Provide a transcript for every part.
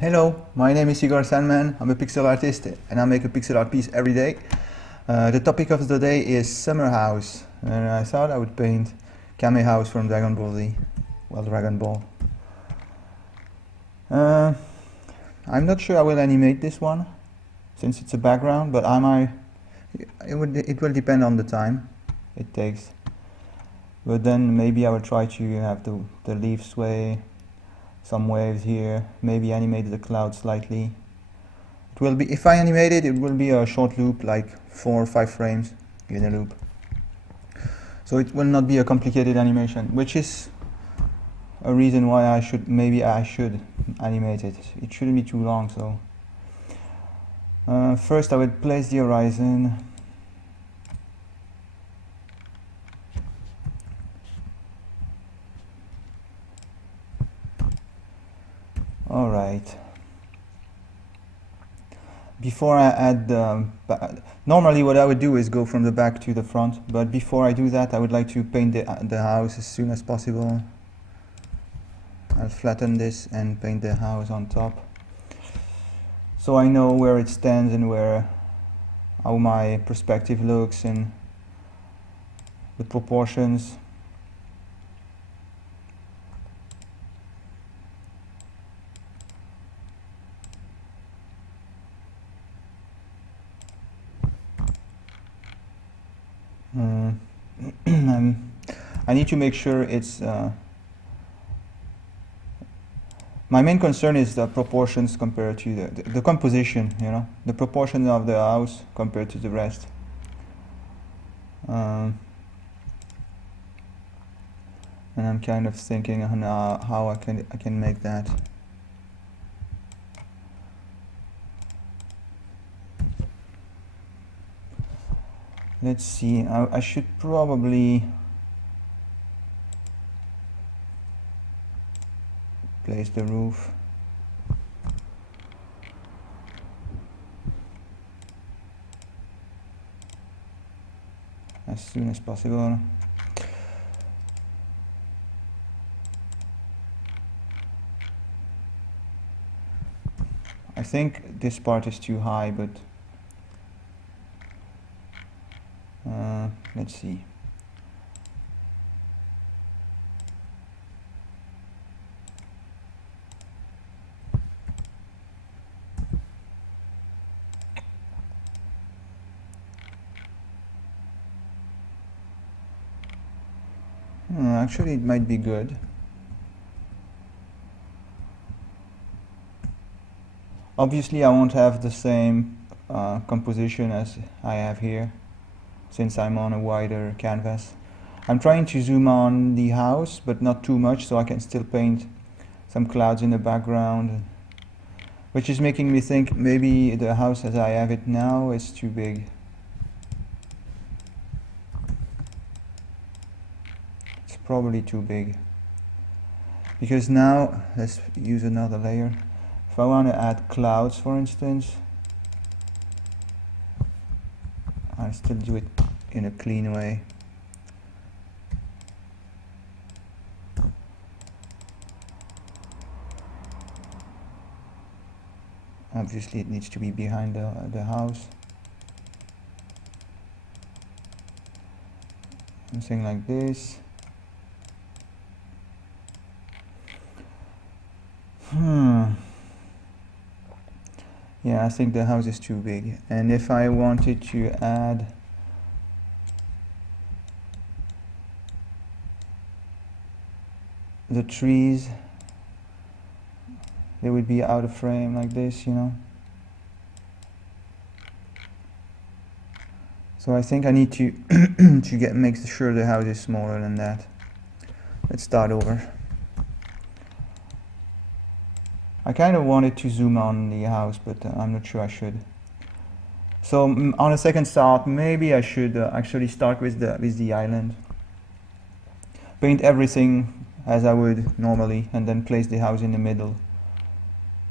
Hello, my name is Igor Sandman. I'm a pixel artist and I make a pixel art piece every day. The topic of the day is Summer House, and I thought I would paint Kame House from Dragon Ball Z. Well, Dragon Ball. I'm not sure I will animate this one since it's a background, but it will depend on the time it takes. But then maybe I will try to have the leaves sway, some waves here, maybe animate the cloud slightly. It will be, if I animate it, it will be a short loop, like 4 or 5 frames in a loop. So it will not be a complicated animation, which is a reason why maybe I should animate it. It shouldn't be too long, so. First I would place the horizon. Alright. Before I add normally what I would do is go from the back to the front, but before I do that I would like to paint the house as soon as possible. I'll flatten this and paint the house on top, so I know where it stands and how my perspective looks and the proportions. I need to make sure it's my main concern is the proportions compared to the composition, you know, the proportion of the house compared to the rest. And I'm kind of thinking on how I can make that. Let's see, I should probably place the roof. As soon as possible. I think this part is too high, but let's see. Actually, it might be good. Obviously, I won't have the same composition as I have here, since I'm on a wider canvas. I'm trying to zoom on the house, but not too much, so I can still paint some clouds in the background, which is making me think maybe the house as I have it now is too big. It's probably too big. Because now, let's use another layer. If I want to add clouds, for instance, I'll still do it in a clean way. Obviously it needs to be behind the house. Something like this. Yeah, I think the house is too big. And if I wanted to add the trees, they would be out of frame like this, you know. So I think I need to make sure the house is smaller than that. Let's start over. I kind of wanted to zoom on the house, but I'm not sure I should. So on a second thought, maybe I should actually start with the island. Paint everything as I would normally, and then place the house in the middle.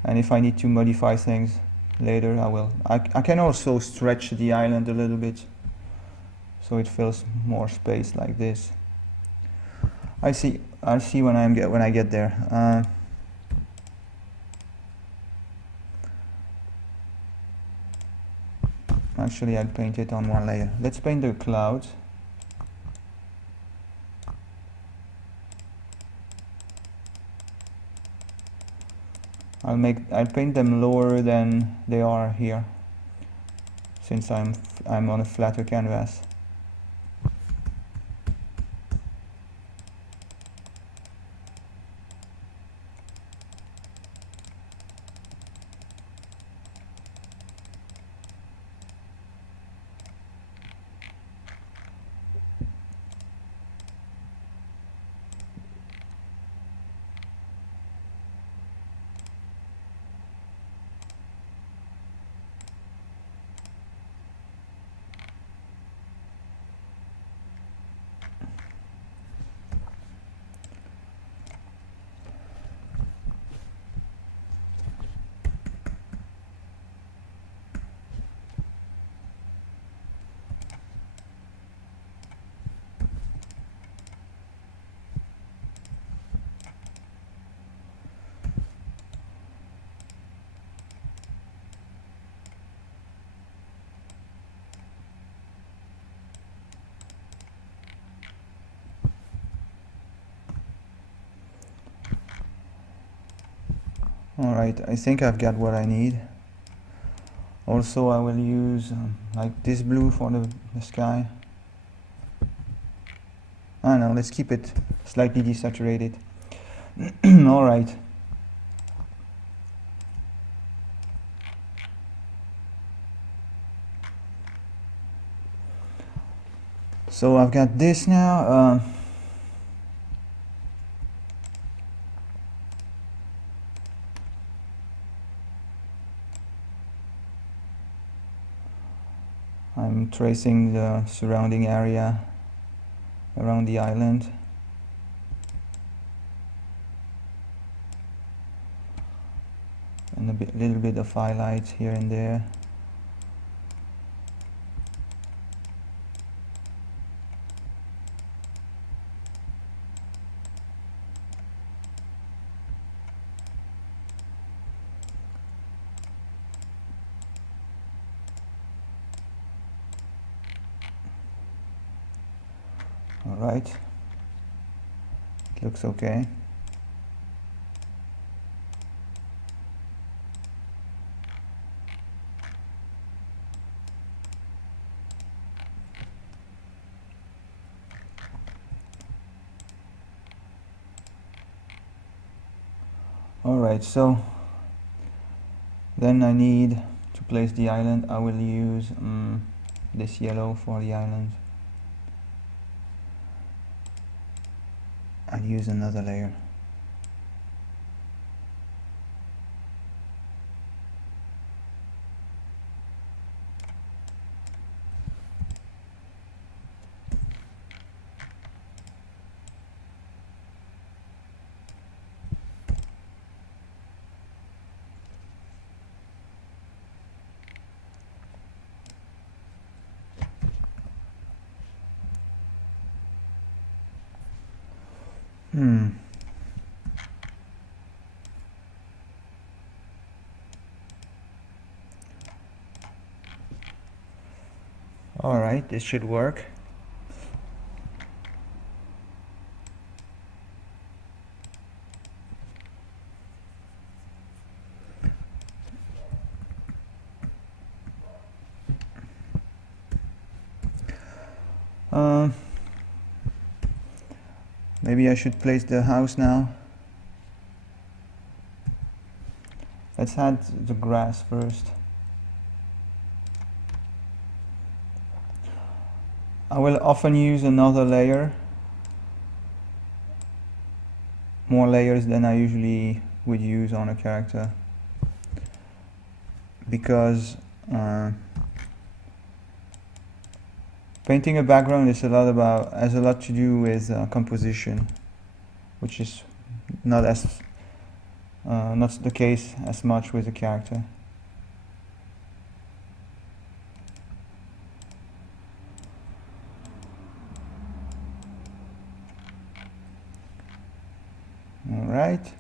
And if I need to modify things later, I will. I can also stretch the island a little bit, so it fills more space like this. I'll see when I get there. Actually, I'll paint it on one layer. Let's paint the clouds. I'll paint them lower than they are here, since I'm on a flatter canvas. Alright, I think I've got what I need. Also, I will use like this blue for the sky. Ah no, let's keep it slightly desaturated. Alright. So I've got this now. I'm tracing the surrounding area around the island. And a little bit of highlights here and there. Alright, it looks okay. Alright, so then I need to place the island. I will use this yellow for the island. I'll use another layer. Alright, this should work. Maybe I should place the house now. Let's add the grass first. I will often use another layer, more layers than I usually would use on a character, because painting a background has a lot to do with composition, which is not the case as much with a character. Alright,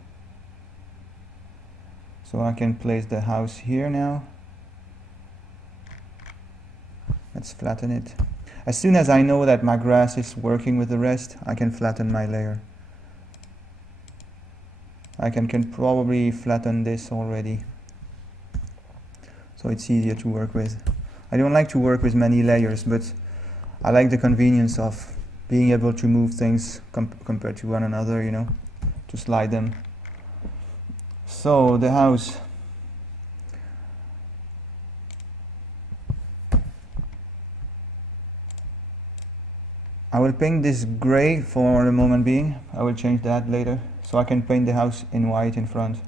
so I can place the house here now. Let's flatten it. As soon as I know that my grass is working with the rest, I can flatten my layer. I can probably flatten this already, so it's easier to work with. I don't like to work with many layers, but I like the convenience of being able to move things compared to one another, you know, to slide them. So the house. I will paint this gray for the moment being. I will change that later, so I can paint the house in white in front.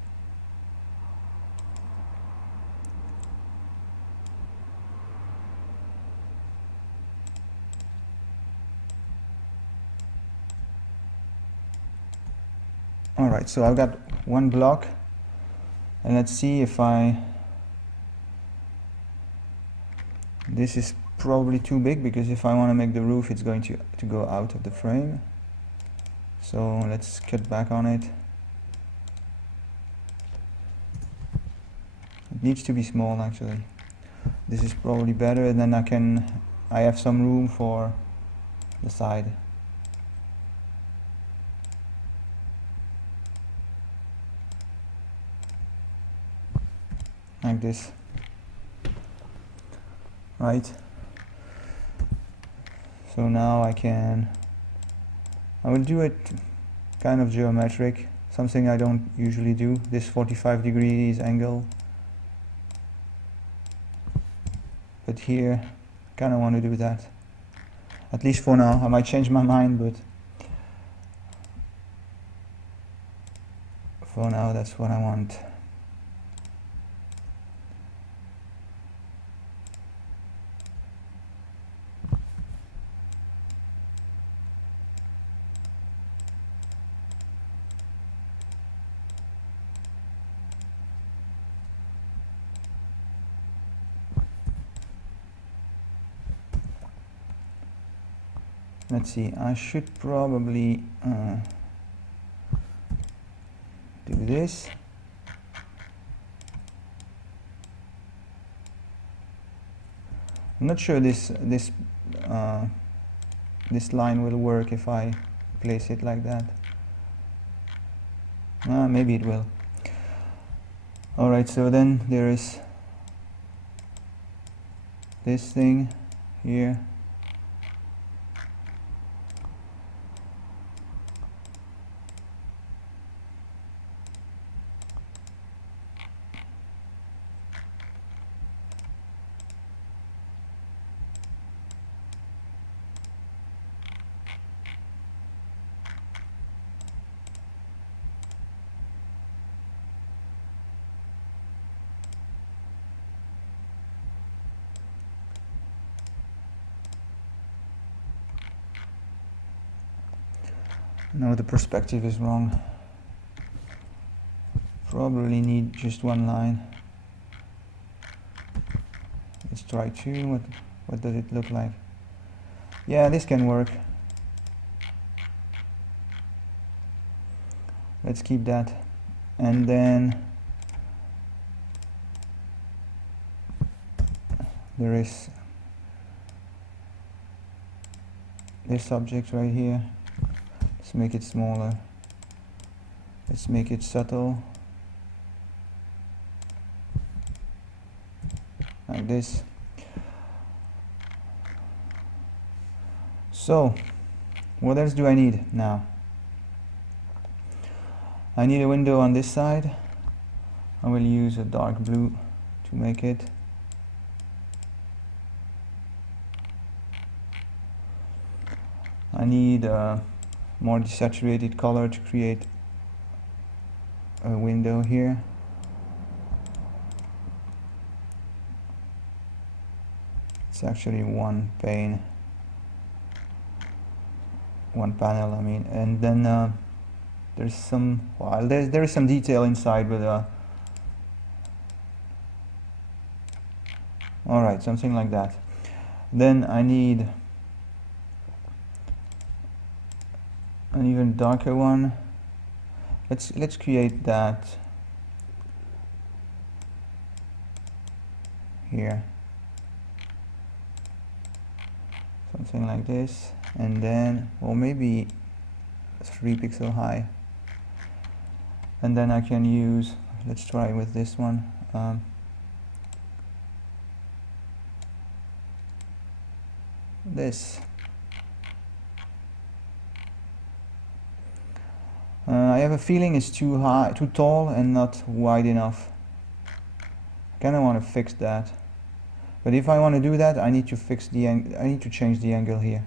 Alright, so I've got one block, and let's see if this is probably too big, because if I want to make the roof, it's going to go out of the frame. So let's cut back on it. It needs to be small actually. This is probably better, and then I have some room for the side. Like this. Right. So now I will do it kind of geometric, something I don't usually do, this 45 degrees angle. But here, I kind of want to do that. At least for now. I might change my mind, but for now that's what I want. Let's see, I should probably do this. I'm not sure this line will work if I place it like that. Maybe it will. Alright, so then there is this thing here. No, the perspective is wrong. Probably need just one line. Let's try two. What does it look like? Yeah, this can work. Let's keep that. And then there is this object right here. Let's make it smaller. Let's make it subtle. Like this. So, what else do I need now? I need a window on this side. I will use a dark blue to make it. I need a more desaturated color to create a window here. It's actually one pane, one panel, I mean, and then there's some, well, there is some detail inside, but all right, something like that. Then I need an even darker one. Let's create that here. something like this, and then, or maybe 3 pixel high, and then I can use, let's try with this one, this. I have a feeling it's too high, too tall and not wide enough. I kind of want to fix that. But if I want to do that, I need to fix the I need to change the angle here.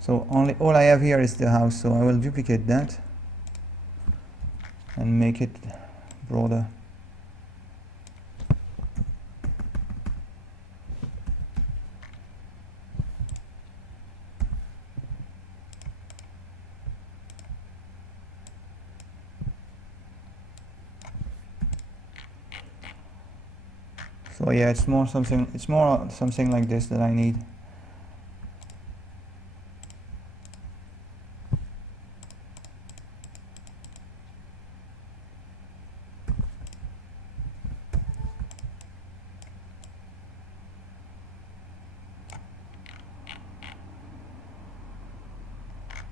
So all I have here is the house, so I will duplicate that and make it broader. So yeah, it's more something like this that I need.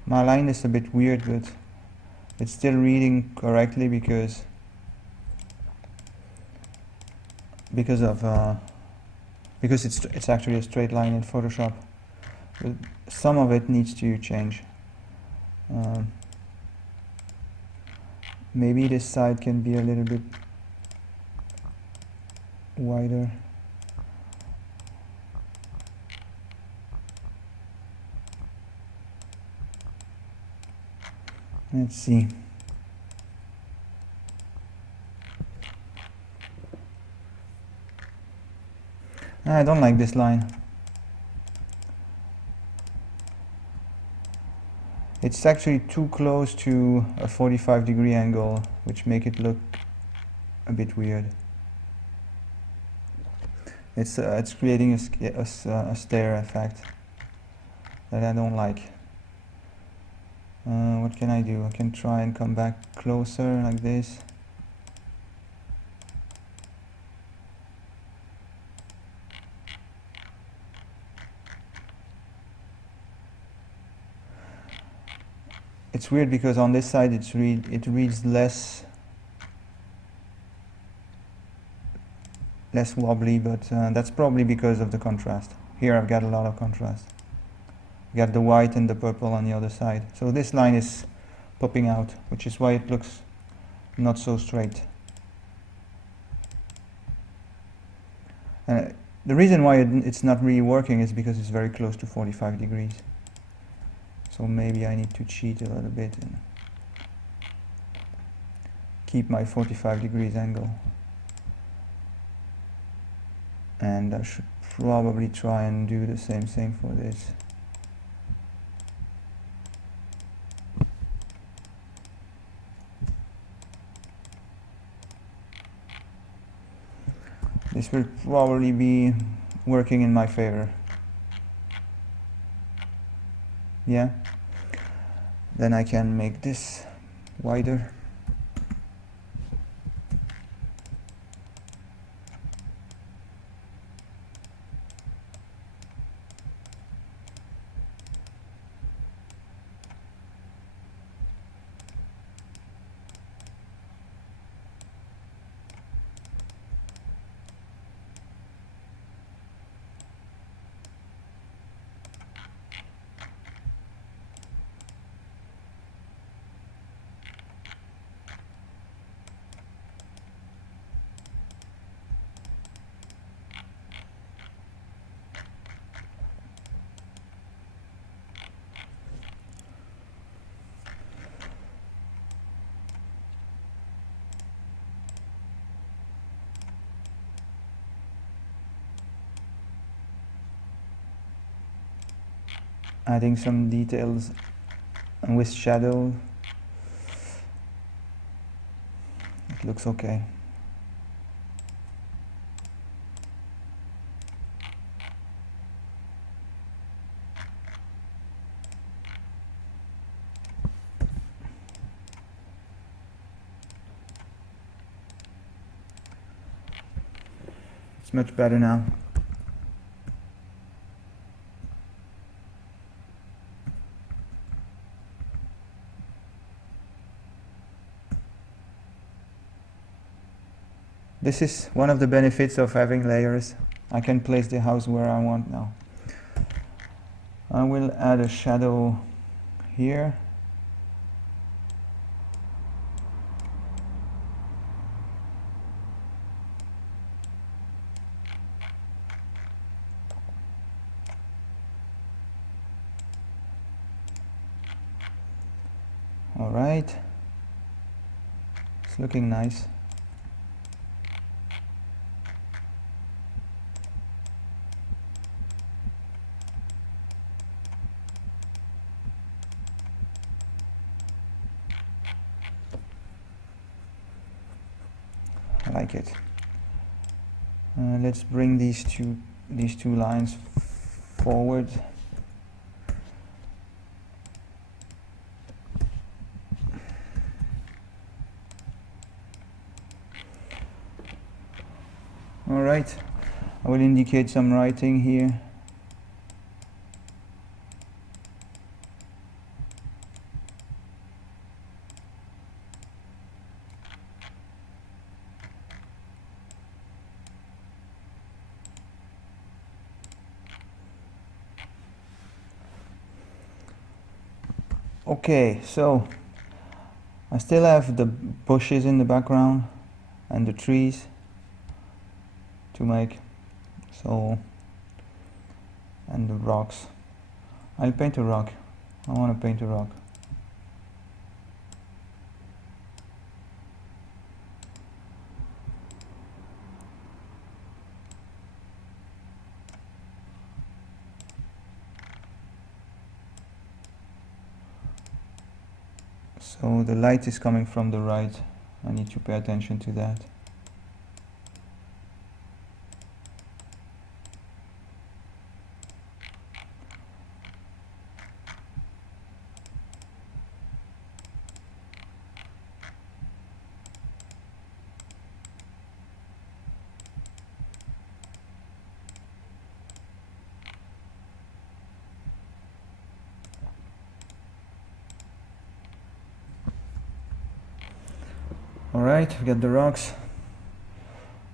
My line is a bit weird, but it's still reading correctly because it's actually a straight line in Photoshop. But some of it needs to change. Maybe this side can be a little bit wider. Let's see. I don't like this line. It's actually too close to a 45-degree angle, which make it look a bit weird. It's creating a stare effect that I don't like. What can I do? I can try and come back closer like this. It's weird because on this side it reads less wobbly, but that's probably because of the contrast. Here I've got a lot of contrast. I've got the white and the purple on the other side. So this line is popping out, which is why it looks not so straight. The reason why it's not really working is because it's very close to 45 degrees. So maybe I need to cheat a little bit and keep my 45 degrees angle. And I should probably try and do the same thing for this. This will probably be working in my favor. Yeah. Then I can make this wider. Adding some details and with shadow, it looks okay. It's much better now. This is one of the benefits of having layers. I can place the house where I want now. I will add a shadow here. All right, it's looking nice. I like it. Let's bring these two lines forward. All right, I will indicate some writing here. Okay, so I still have the bushes in the background and the trees to make, so, and the rocks. I'll paint a rock. I want to paint a rock. So the light is coming from the right. I need to pay attention to that. Alright, we got the rocks,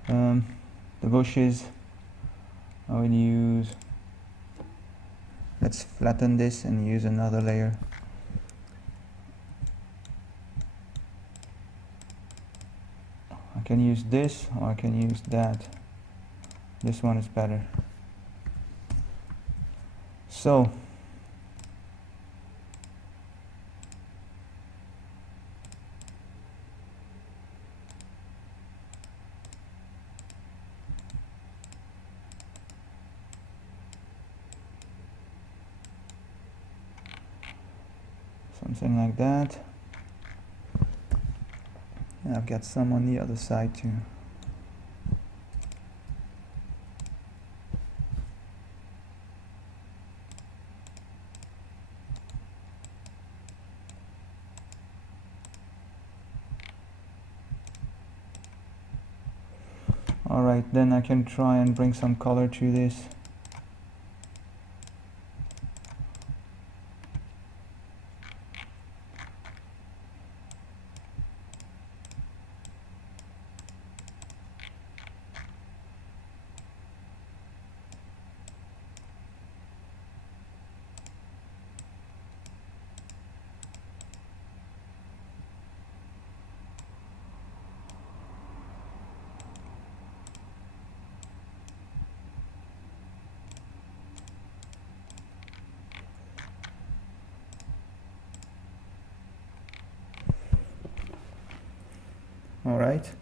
the bushes. I will use, let's flatten this and use another layer. I can use this or I can use that. This one is better. So something like that. And I've got some on the other side too. Alright, then I can try and bring some color to this. Alright,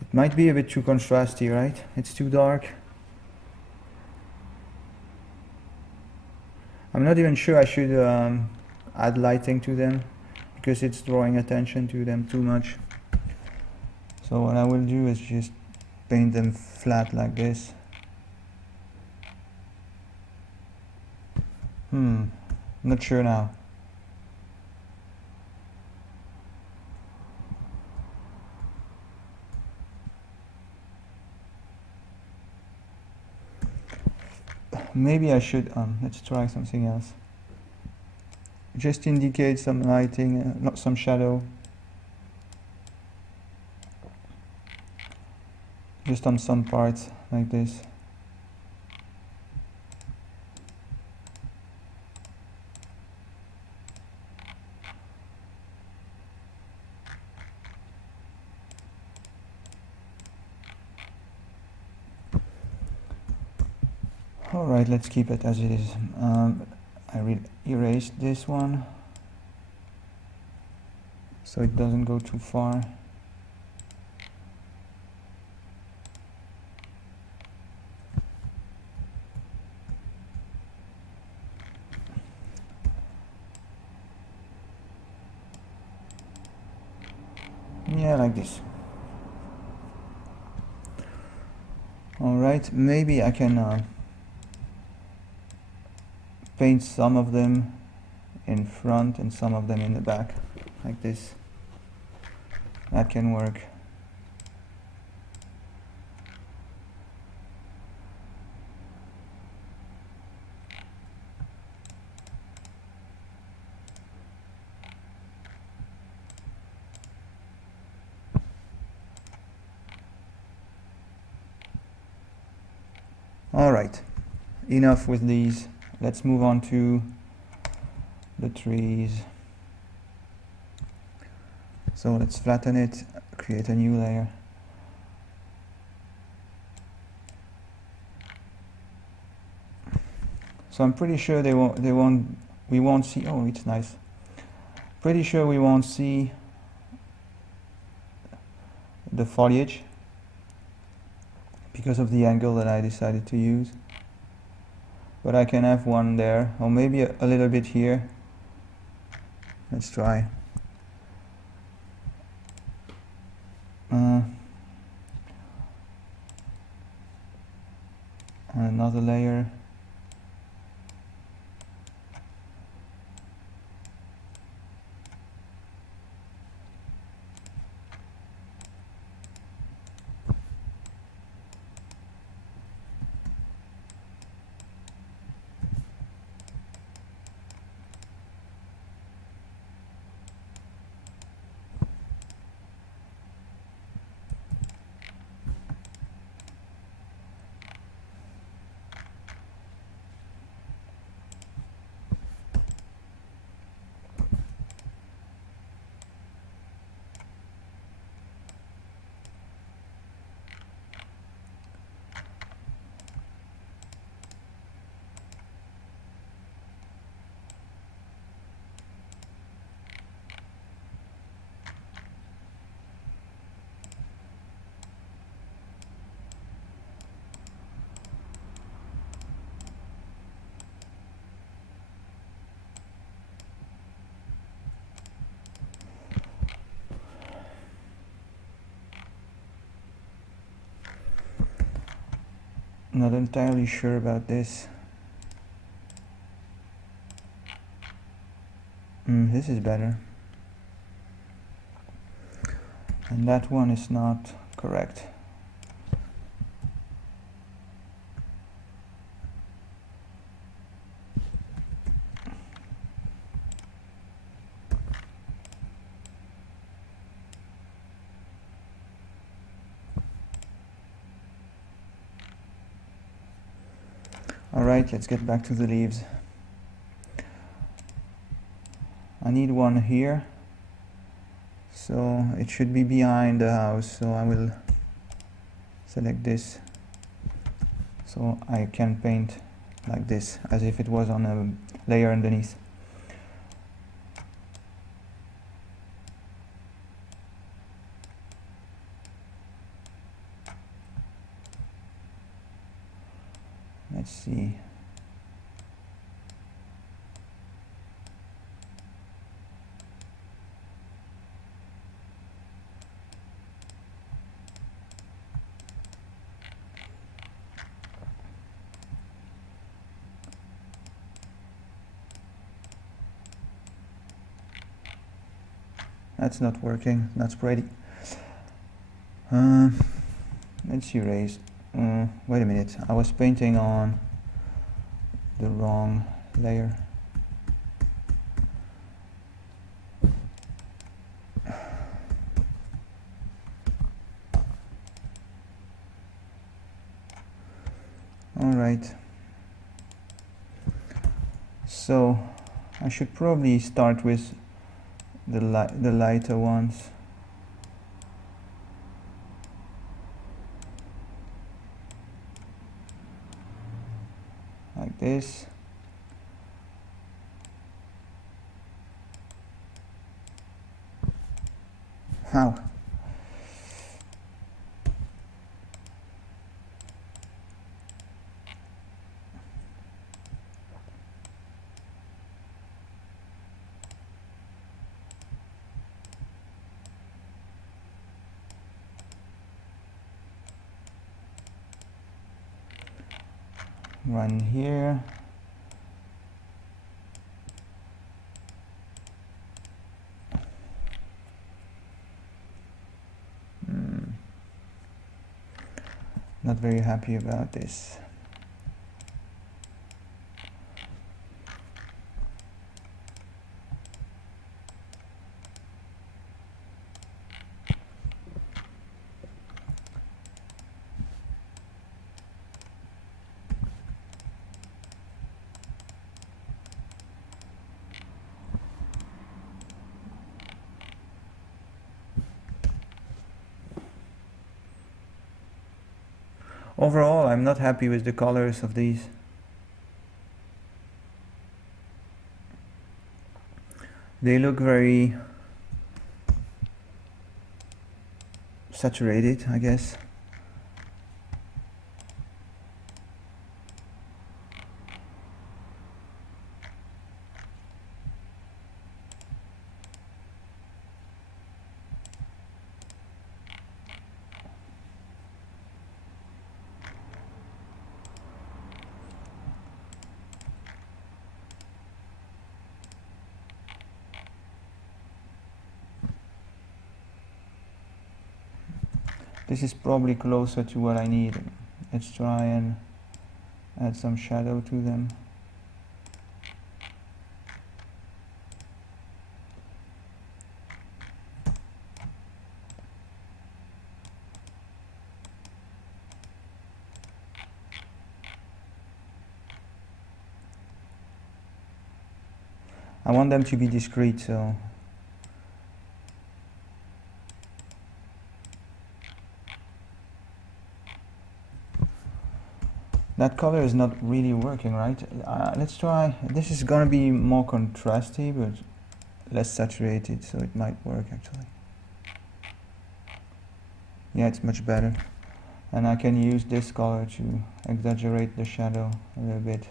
it might be a bit too contrasty, right? It's too dark. I'm not even sure I should add lighting to them because it's drawing attention to them too much. So what I will do is just paint them flat like this. Not sure now. Maybe I should, let's try something else. Just indicate some lighting, not some shadow. just on some parts like this. Alright, let's keep it as it is. I erased this one so it doesn't go too far. Yeah, like this. Alright, maybe I can paint some of them in front and some of them in the back, like this. That can work. Alright, enough with these. Let's move on to the trees. So let's flatten it, create a new layer. So I'm pretty sure we won't see, oh, it's nice. Pretty sure we won't see the foliage because of the angle that I decided to use. But I can have one there, or maybe a little bit here. Let's try. Another layer. Not entirely sure about this. This is better. And that one is not correct. Alright, let's get back to the leaves. I need one here, so it should be behind the house, so I will select this so I can paint like this as if it was on a layer underneath. Let's see. That's not working, not spready. Let's erase. Wait a minute, I was painting on the wrong layer. Alright. So I should probably start with the lighter ones. Like this. Ow. One here. Not very happy about this. Overall, I'm not happy with the colors of these. They look very saturated, I guess. This is probably closer to what I need. Let's try and add some shadow to them. I want them to be discreet, so that color is not really working, right? Let's try. This is gonna be more contrasty, but less saturated, so it might work actually. Yeah, it's much better. And I can use this color to exaggerate the shadow a little bit.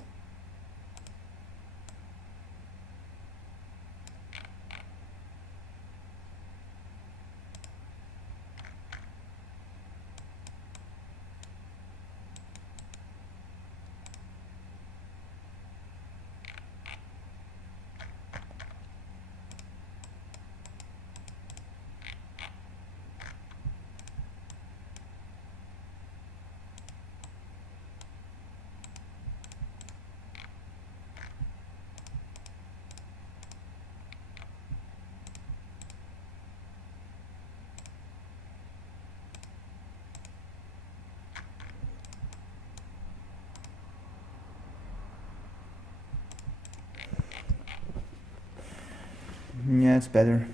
Yeah, it's better.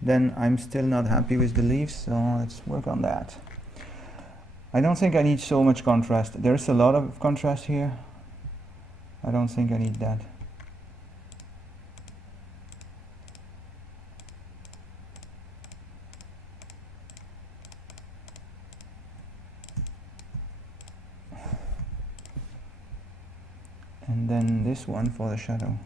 Then I'm still not happy with the leaves, so let's work on that. I don't think I need so much contrast. There's a lot of contrast here. I don't think I need that. And then this one for the shadow.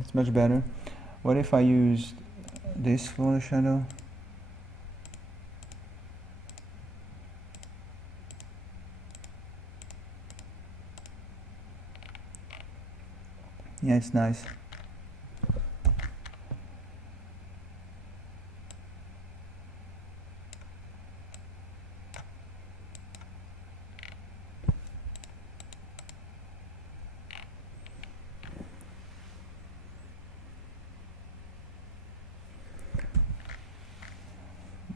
It's much better. What if I used this for the shadow? Yeah, it's nice.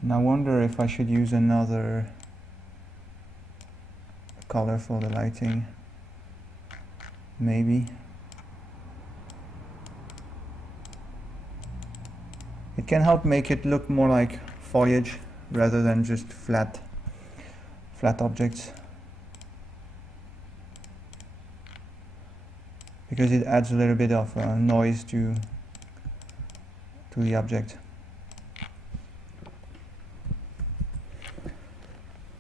And I wonder if I should use another color for the lighting. Maybe. It can help make it look more like foliage rather than just flat objects. Because it adds a little bit of noise to the object.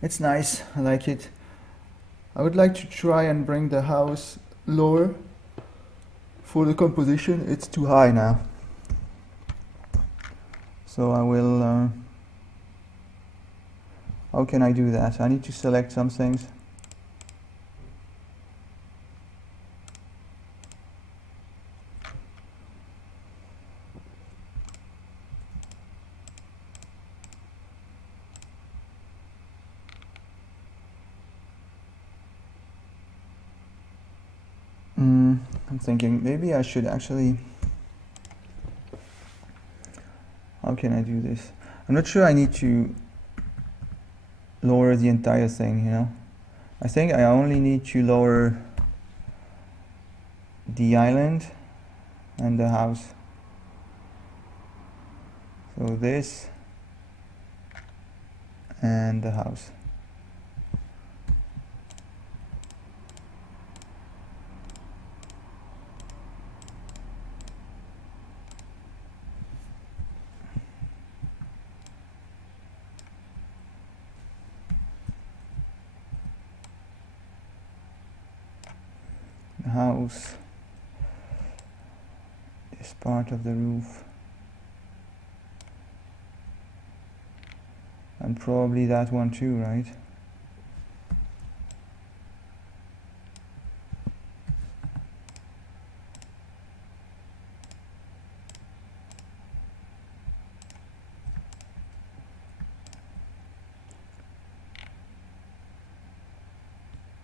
It's nice, I like it. I would like to try and bring the house lower for the composition. It's too high now. So I will, how can I do that? I need to select some things. I'm thinking maybe I should actually, how can I do this? I'm not sure I need to lower the entire thing, you know? I think I only need to lower the island and the house. So this and the house. The house, this part of the roof, and probably that one too, right?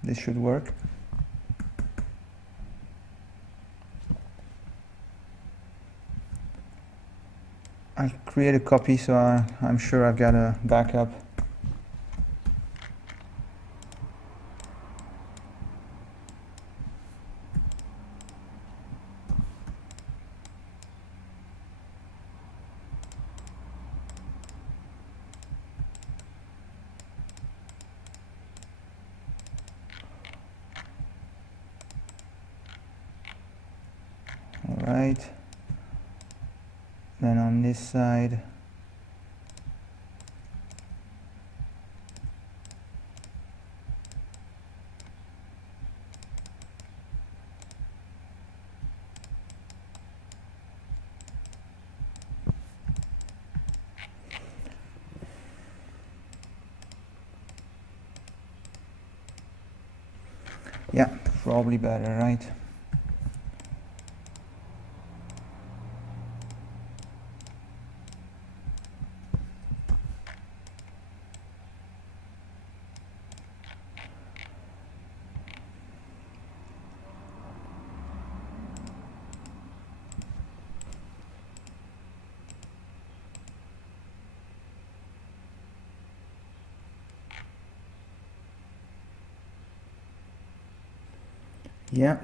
This should work. I'll create a copy so I'm sure I've got a backup. All right. Then on this side, yeah, probably better, right? Yeah.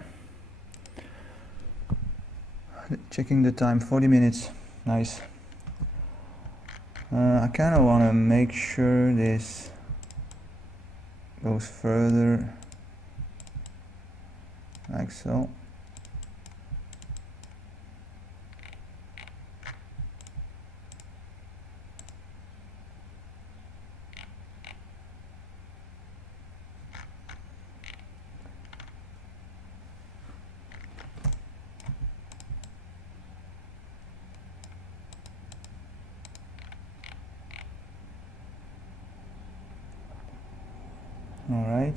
Checking the time, 40 minutes. Nice. I kind of want to make sure this goes further, like so. All right.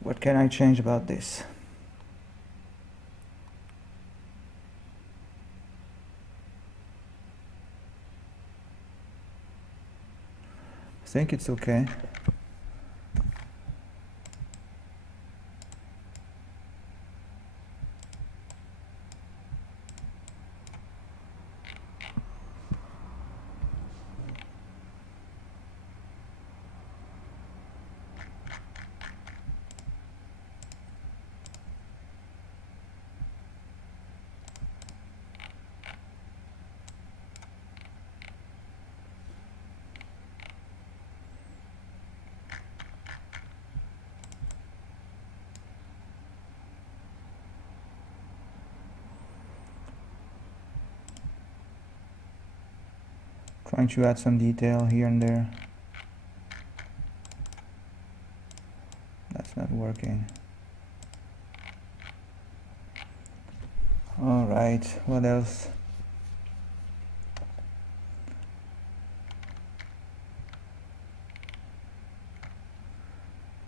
What can I change about this? think it's okay. Trying to add some detail here and there. That's not working. Alright, what else?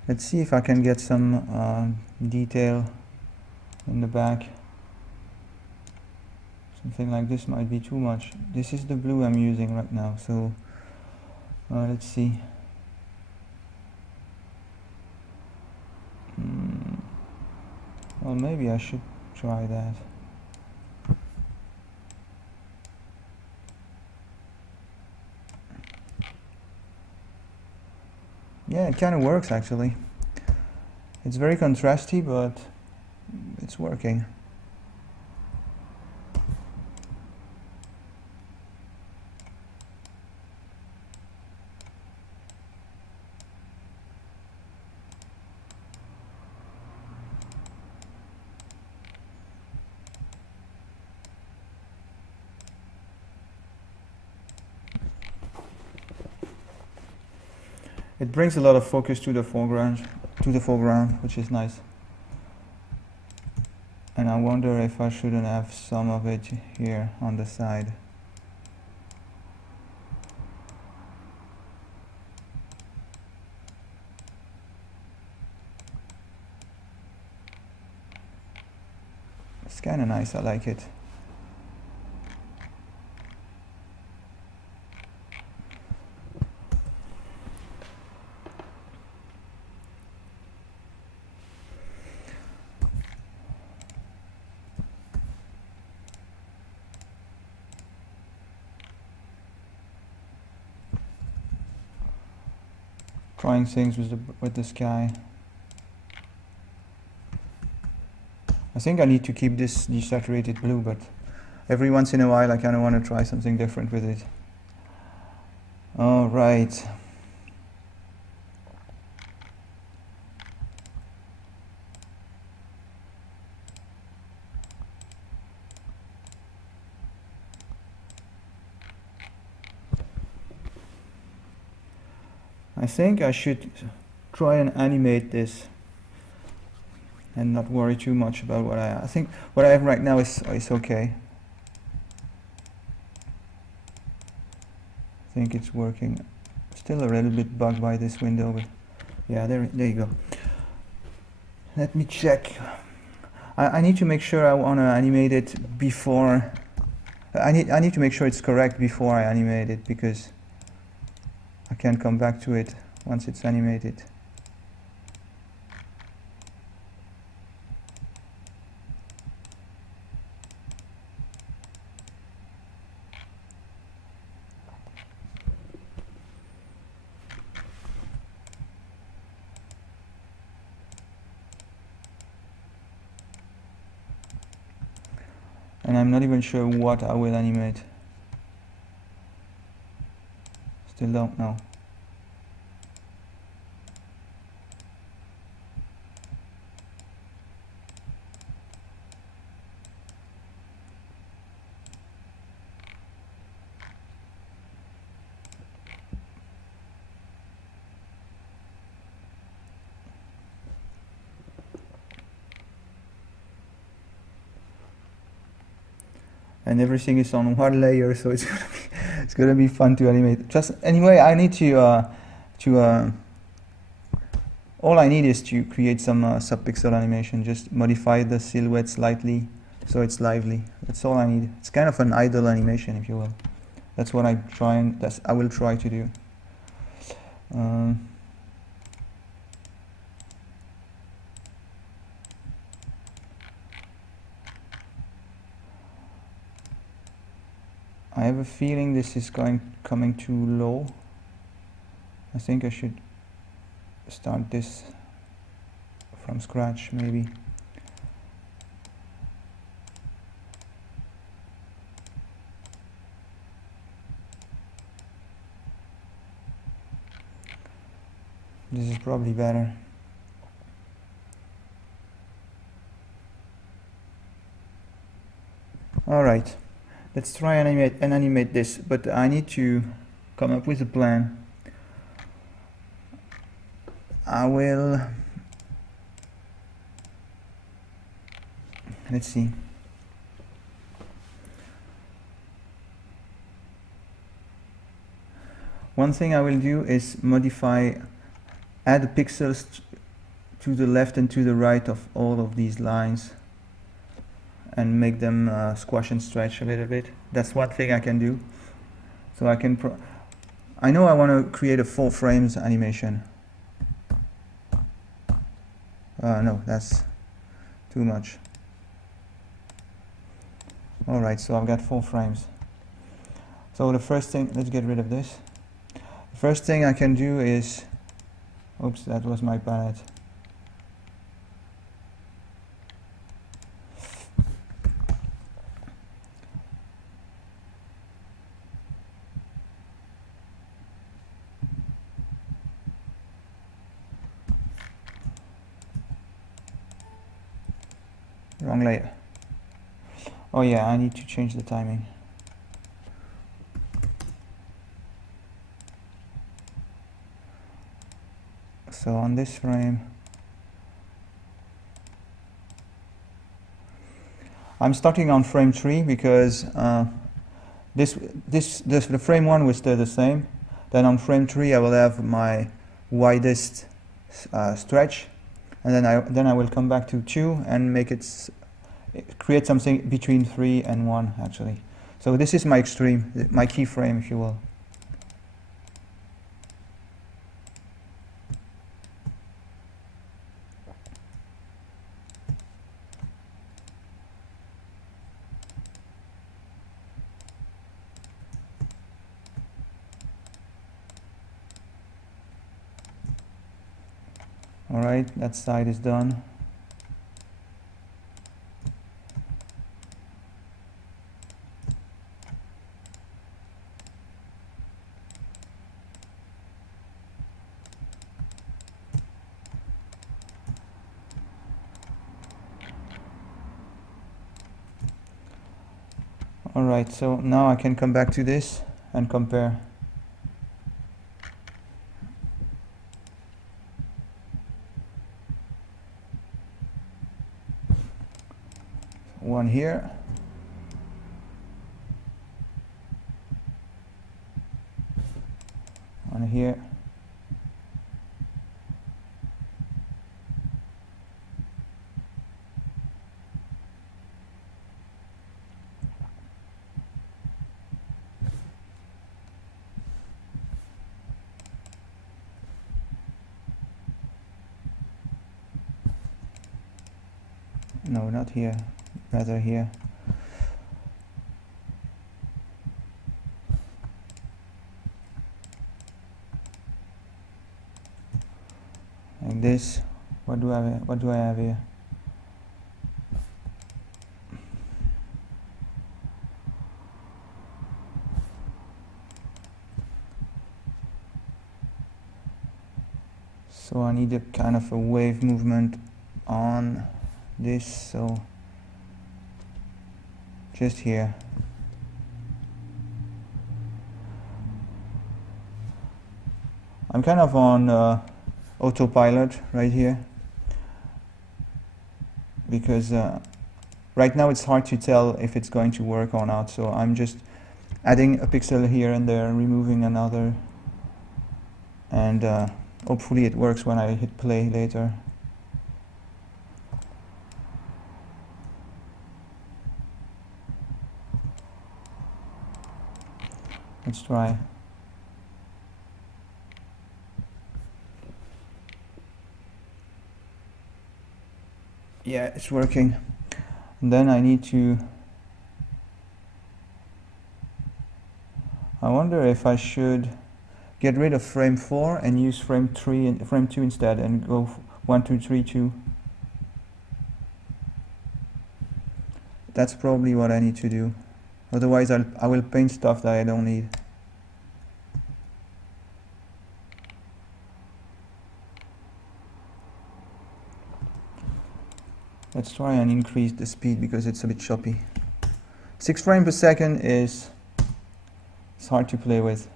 Let's see if I can get some detail in the back. Something like this might be too much. This is the blue I'm using right now, so let's see. Well, maybe I should try that. Yeah, it kind of works actually. It's very contrasty, but it's working. It brings a lot of focus to the foreground, which is nice. And I wonder if I shouldn't have some of it here on the side. It's kind of nice, I like it. Trying things with the sky. I think I need to keep this desaturated blue, but every once in a while I kind of want to try something different with it. All right. I think I should try and animate this and not worry too much about what I think what I have right now is okay. I think it's working. Still a little bit bugged by this window, but yeah, there you go. Let me check. I need to make sure I want to animate it before. I need to make sure it's correct before I animate it, because I can't come back to it once it's animated. And I'm not even sure what I will animate. Still don't know. And everything is on one layer, so it's gonna be fun to animate. Just anyway, I need to all I need is to create some subpixel animation. Just modify the silhouette slightly so it's lively. That's all I need. It's kind of an idle animation, if you will. That's what I will try to do. Um, I have a feeling this is coming too low. I think I should start this from scratch, maybe. This is probably better. Alright, let's try and animate this, but I need to come up with a plan. Let's see. One thing I will do is add the pixels to the left and to the right of all of these lines and make them squash and stretch a little bit. That's one thing I can do. So I know I want to create a full frames animation. No, that's too much. Alright, so I've got 4 frames. So the first thing, let's get rid of this. The first thing I can do is, oops, that was my palette. Wrong layer. Oh yeah, I need to change the timing. So on this frame, I'm starting on frame 3 because the frame 1 will stay the same. Then on frame 3 I will have my widest stretch, and then I will come back to 2 and make it create something between 3 and 1 actually. So this is my extreme, my keyframe, if you will. Alright, that side is done. Alright, so now I can come back to this and compare. One here. One here. No, not here, rather here. Like this. What do I have here? So I need a kind of a wave movement on this, so just here. I'm kind of on autopilot right here because right now it's hard to tell if it's going to work or not, so I'm just adding a pixel here and there, removing another, and hopefully it works when I hit play later. Let's try. Yeah, it's working. And then I need to... I wonder if I should get rid of frame 4 and use frame 3 and frame 2 instead and go 1, 2, 3, 2. That's probably what I need to do. Otherwise I will paint stuff that I don't need. Let's try and increase the speed because it's a bit choppy. 6 frames per second is... it's hard to play with.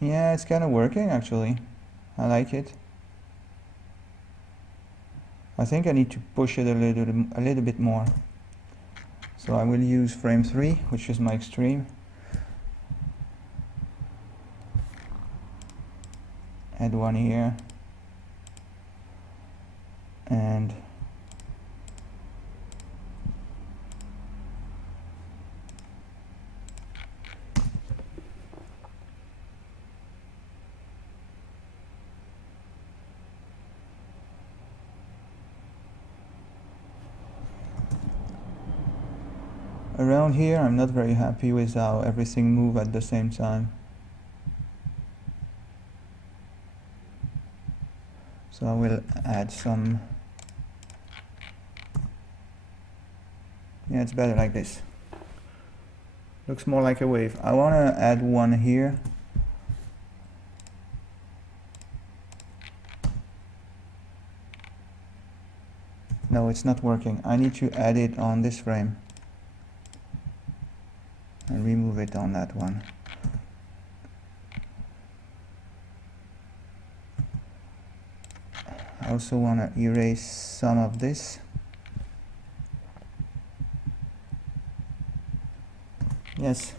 Yeah, it's kind of working actually. I like it. I think I need to push it a little bit more. So I will use frame 3, which is my extreme. Add one here. And around here I'm not very happy with how everything moves at the same time. So I will add some... yeah, it's better like this. Looks more like a wave. I want to add one here. No, it's not working. I need to add it on this frame. And remove it on that one. I also want to erase some of this. Yes.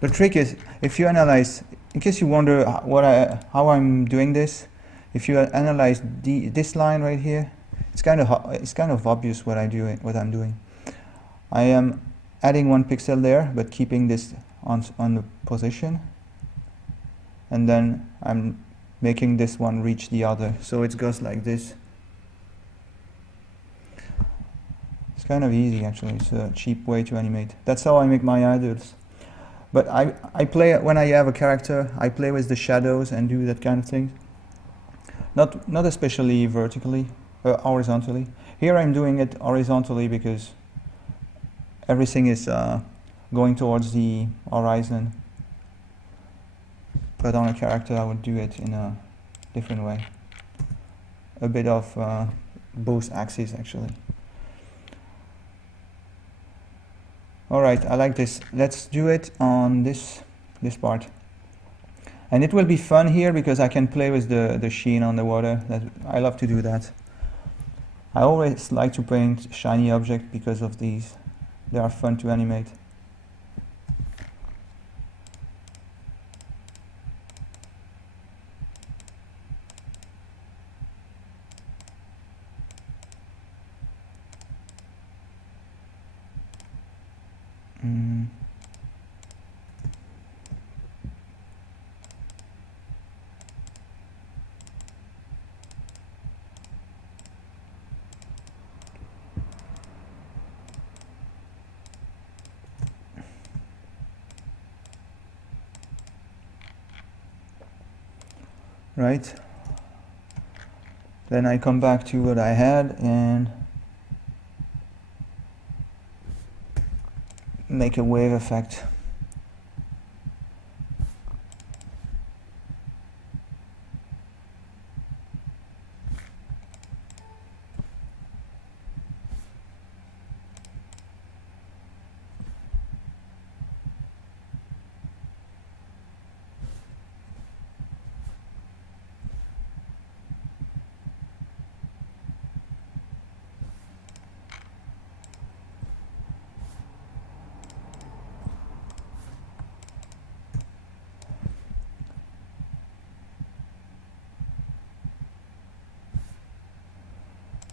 The trick is, if you analyze, in case you wonder how I'm doing this, if you analyze this line right here, it's kind of obvious what I'm doing. I am adding 1 pixel there, but keeping this on the position, and then I'm making this one reach the other, so it goes like this. It's kind of easy actually. It's a cheap way to animate. That's how I make my idols. But I play, when I have a character, I play with the shadows and do that kind of thing. Not especially vertically, horizontally. Here I'm doing it horizontally because everything is going towards the horizon. But on a character I would do it in a different way. A bit of both axes actually. Alright, I like this. Let's do it on this part. And it will be fun here because I can play with the sheen on the water. I love to do that. I always like to paint shiny objects because of these. They are fun to animate. Right, then I come back to what I had and make a wave effect.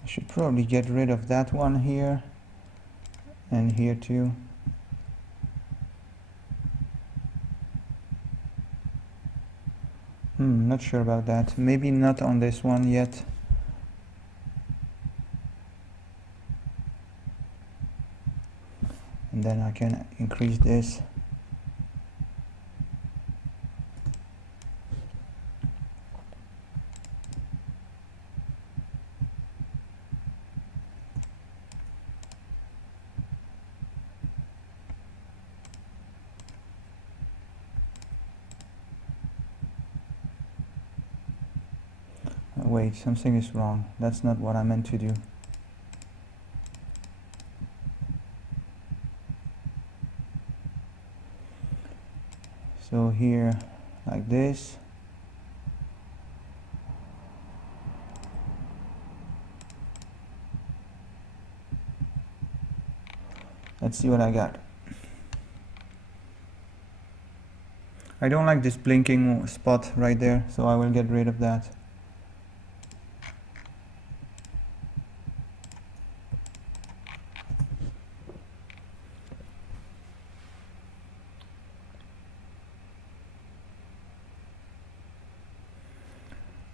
I should probably get rid of that one here and here too. Not sure about that. Maybe not on this one yet. And then I can increase this. Wait, something is wrong. That's not what I meant to do. So here, like this. Let's see what I got. I don't like this blinking spot right there, so I will get rid of that.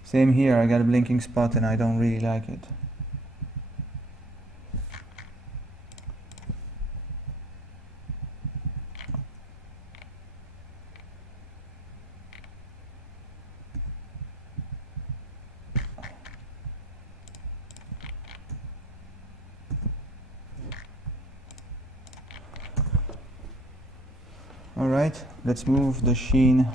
Same here, I got a blinking spot and I don't really like it. Alright, let's move the sheen.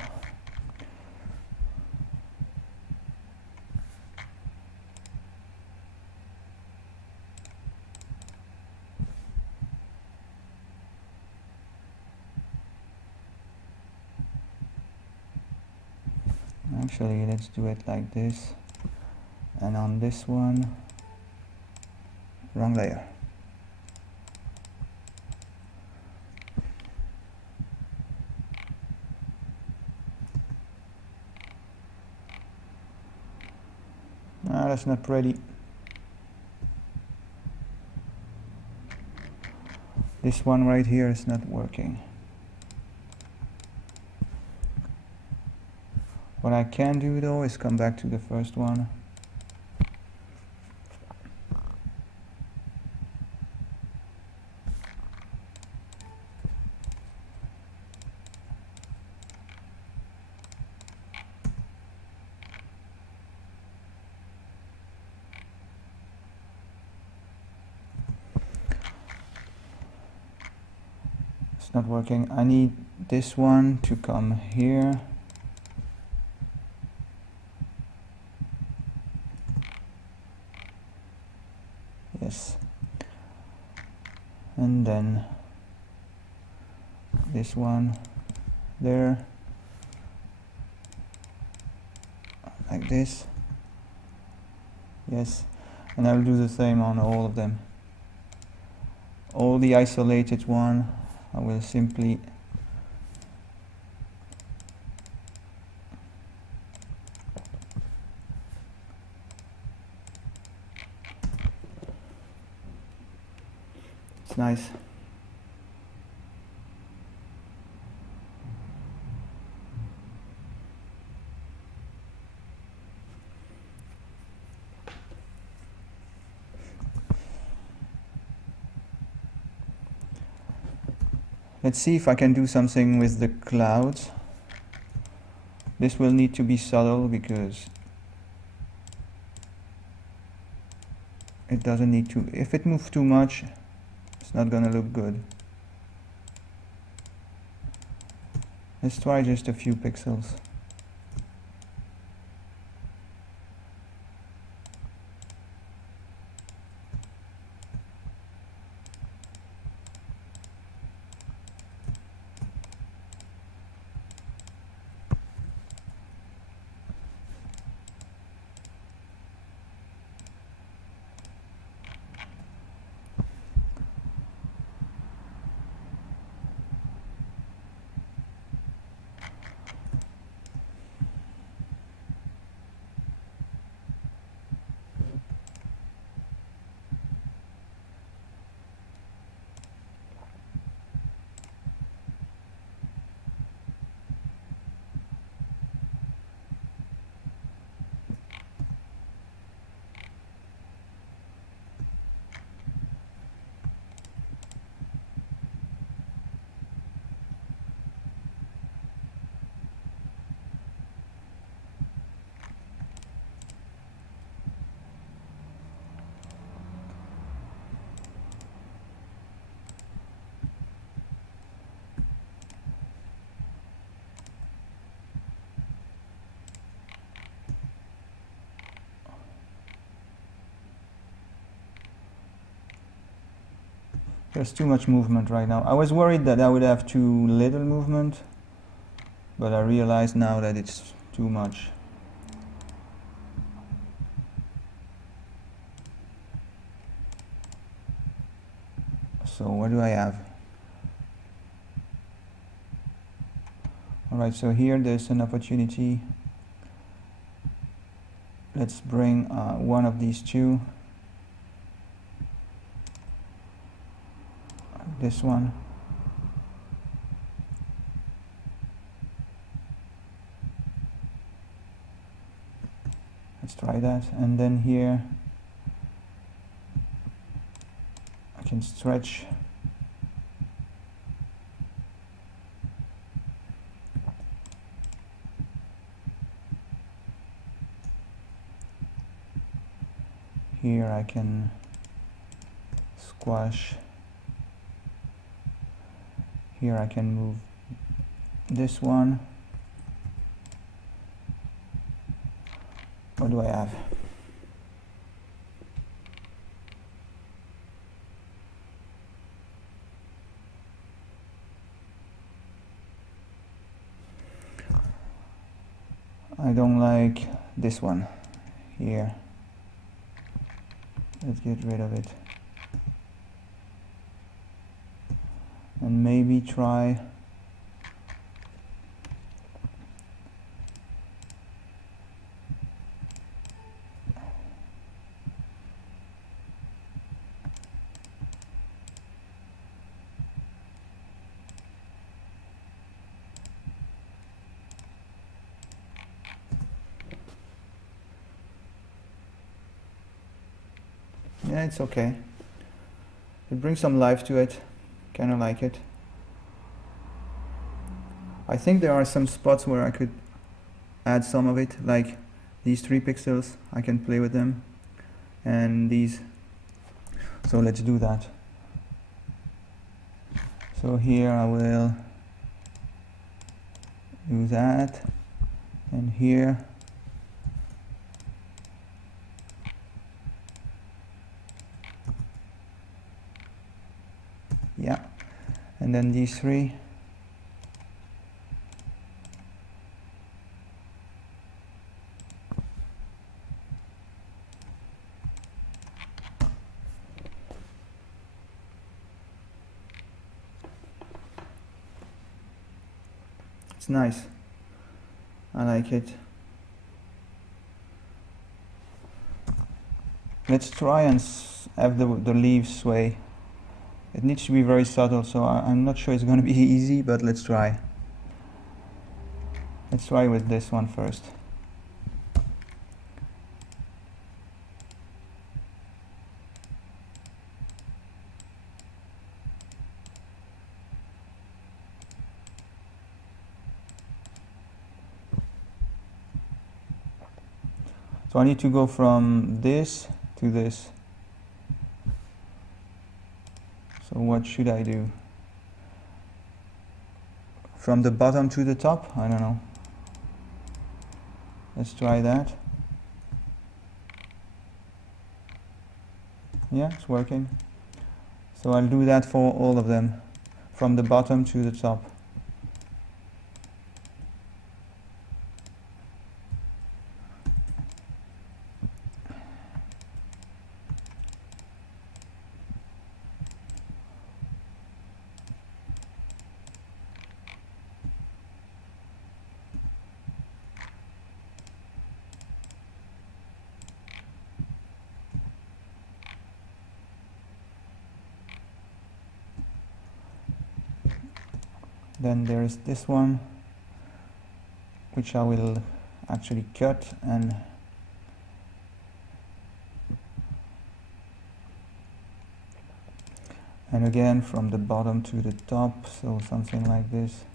Actually, let's do it like this. And on this one, wrong layer. That's not pretty. This one right here is not working. What I can do though is come back to the first one. It's not working. I need this one to come here. Yes. And then this one there. Like this. Yes. And I will do the same on all of them. All the isolated one, I will simply it's nice. Let's see if I can do something with the clouds. This will need to be subtle because it doesn't need to. If it moves too much, it's not gonna look good. Let's try just a few pixels. There's too much movement right now. I was worried that I would have too little movement, but I realize now that it's too much. So what do I have? Alright, so here there's an opportunity. Let's bring one of these two. This one. Let's try that. And then here I can stretch. Here I can squash. Here I can move this one. What do I have? I don't like this one here. Let's get rid of it. And maybe try yeah, it's okay. It brings some life to it. Kind of like it. I think there are some spots where I could add some of it, like these 3 pixels. I can play with them, and these. So let's do that. So here I will do that, and here yeah, and then these 3. It's nice. I like it. Let's try and have the leaves sway. It needs to be very subtle, so I'm not sure it's going to be easy, but let's try. Let's try with this one first. So I need to go from this to this. So what should I do? From the bottom to the top? I don't know. Let's try that. Yeah, it's working. So I'll do that for all of them, from the bottom to the top. Then there is this one, which I will actually cut and again from the bottom to the top, so something like this.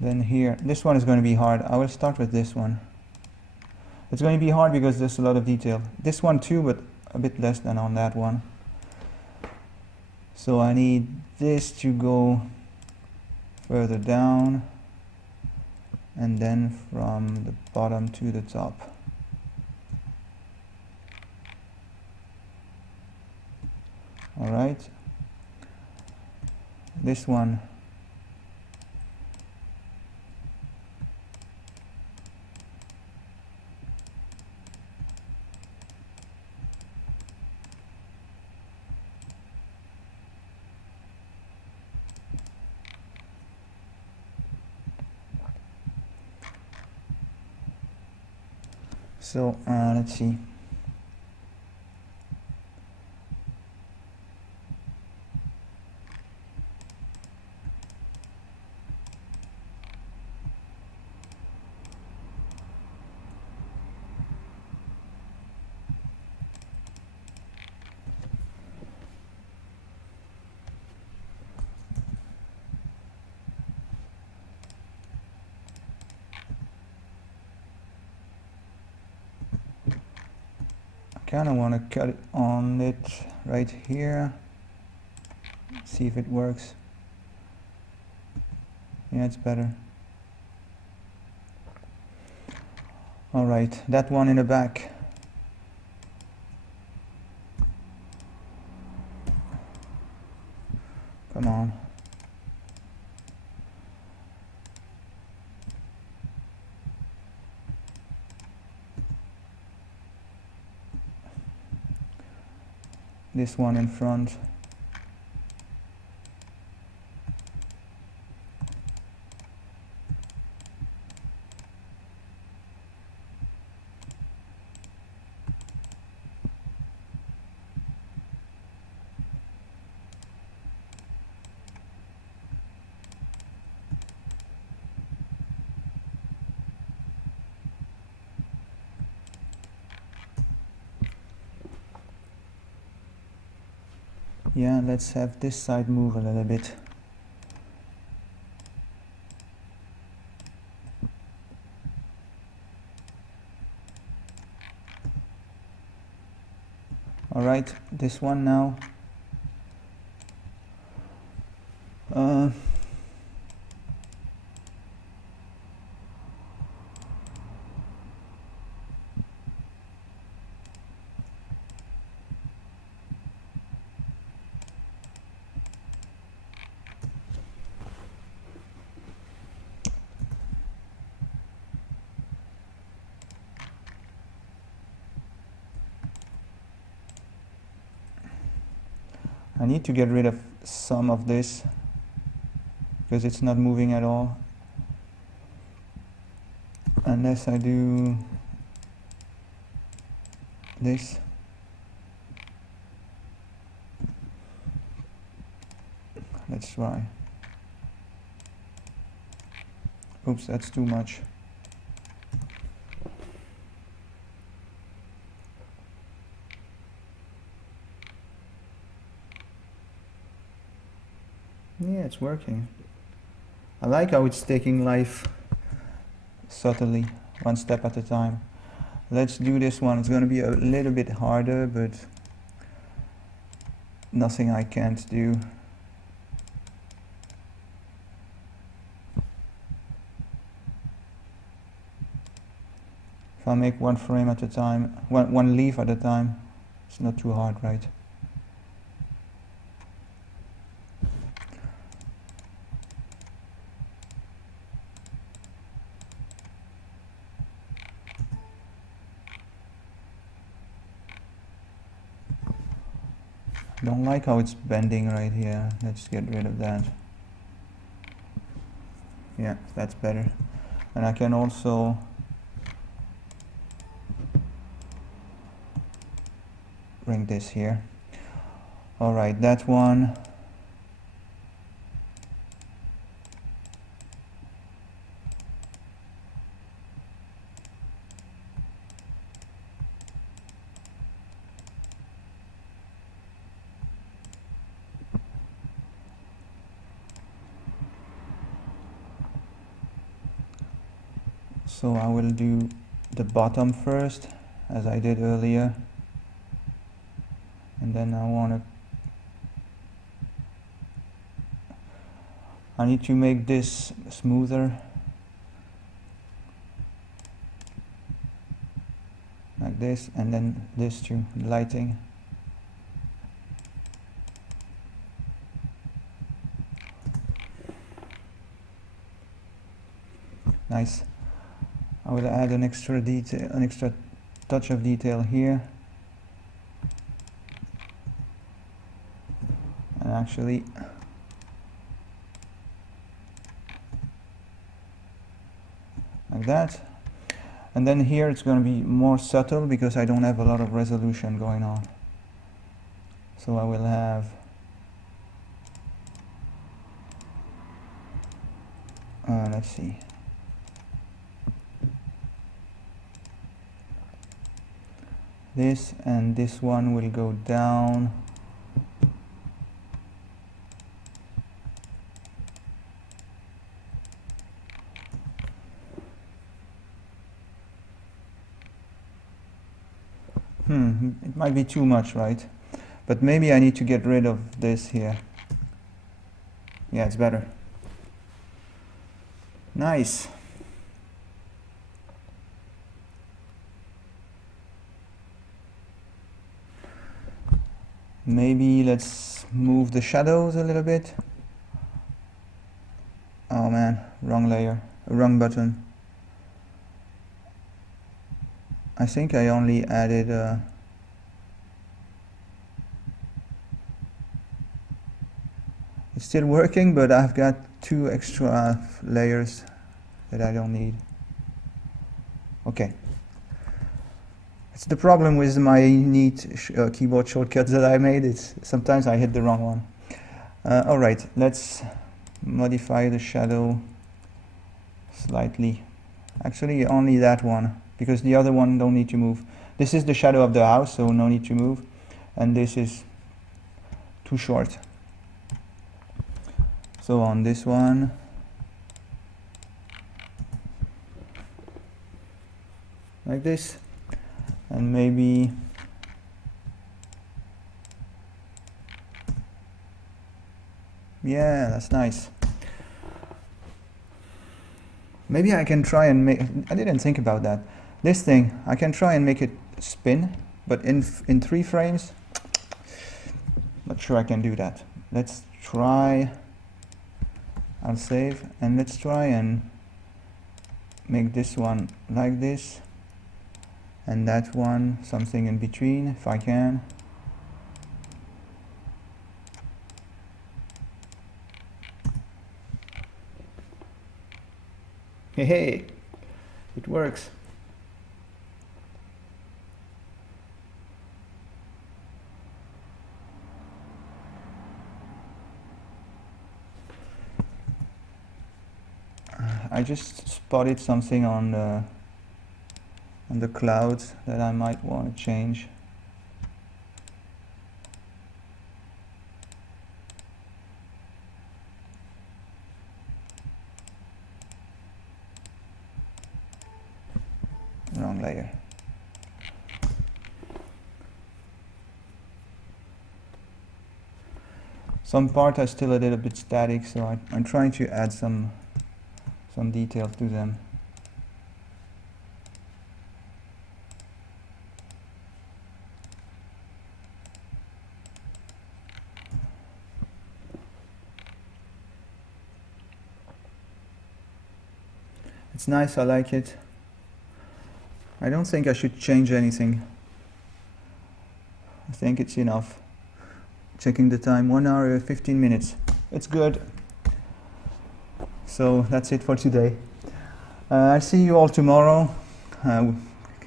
Then here, this one is going to be hard. I will start with this one. It's going to be hard because there's a lot of detail. This one too, but a bit less than on that one. So I need this to go further down, and then from the bottom to the top. Alright, this one, so let's see. Kind of want to cut it on it right here, see if it works. Yeah, it's better. Alright, that one in the back. Come on. This one in front. Yeah, let's have this side move a little bit. Alright, this one now. I need to get rid of some of this because it's not moving at all unless I do this. Let's try. Oops, that's too much. Yeah, it's working. I like how it's taking life subtly, one step at a time. Let's do this one. It's going to be a little bit harder, but nothing I can't do. If I make one frame at a time, one leaf at a time, it's not too hard, right? Don't like how it's bending right here. Let's get rid of that. Yeah, that's better. And I can also bring this here. Alright, that one. So I will do the bottom first, as I did earlier. And then I need to make this smoother. Like this, and then this too, lighting. Nice. I will add an extra detail, an extra touch of detail here. And actually like that. And then here it's going to be more subtle because I don't have a lot of resolution going on. So I will have let's see. This and this one will go down. It might be too much, right? But maybe I need to get rid of this here. Yeah, it's better. Nice. Maybe let's move the shadows a little bit. Oh man, wrong layer, wrong button. I think I only added it's still working, but I've got 2 extra layers that I don't need. Okay. It's the problem with my neat keyboard shortcuts that I made. It's sometimes I hit the wrong one. All right, let's modify the shadow slightly. Actually, only that one, because the other one don't need to move. This is the shadow of the house, so no need to move. And this is too short. So on this one, like this, and maybe yeah, that's nice. Maybe I can try and make, I didn't think about that. This thing, I can try and make it spin, but in 3 frames, not sure I can do that. Let's try, I'll save, and let's try and make this one like this, and that one something in between, if I can. Hey, it works. I just spotted something on the clouds that I might want to change. Wrong layer. Some parts are still a little bit static, so I'm trying to add some detail to them. It's nice, I like it. I don't think I should change anything. I think it's enough. Checking the time, 1 hour 15 minutes. It's good. So that's it for today. I'll see you all tomorrow.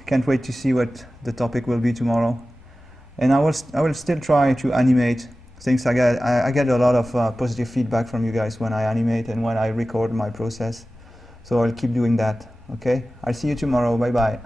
Can't wait to see what the topic will be tomorrow. And I will still try to animate things. I get a lot of positive feedback from you guys when I animate and when I record my process. So I'll keep doing that. Okay? I'll see you tomorrow. Bye bye.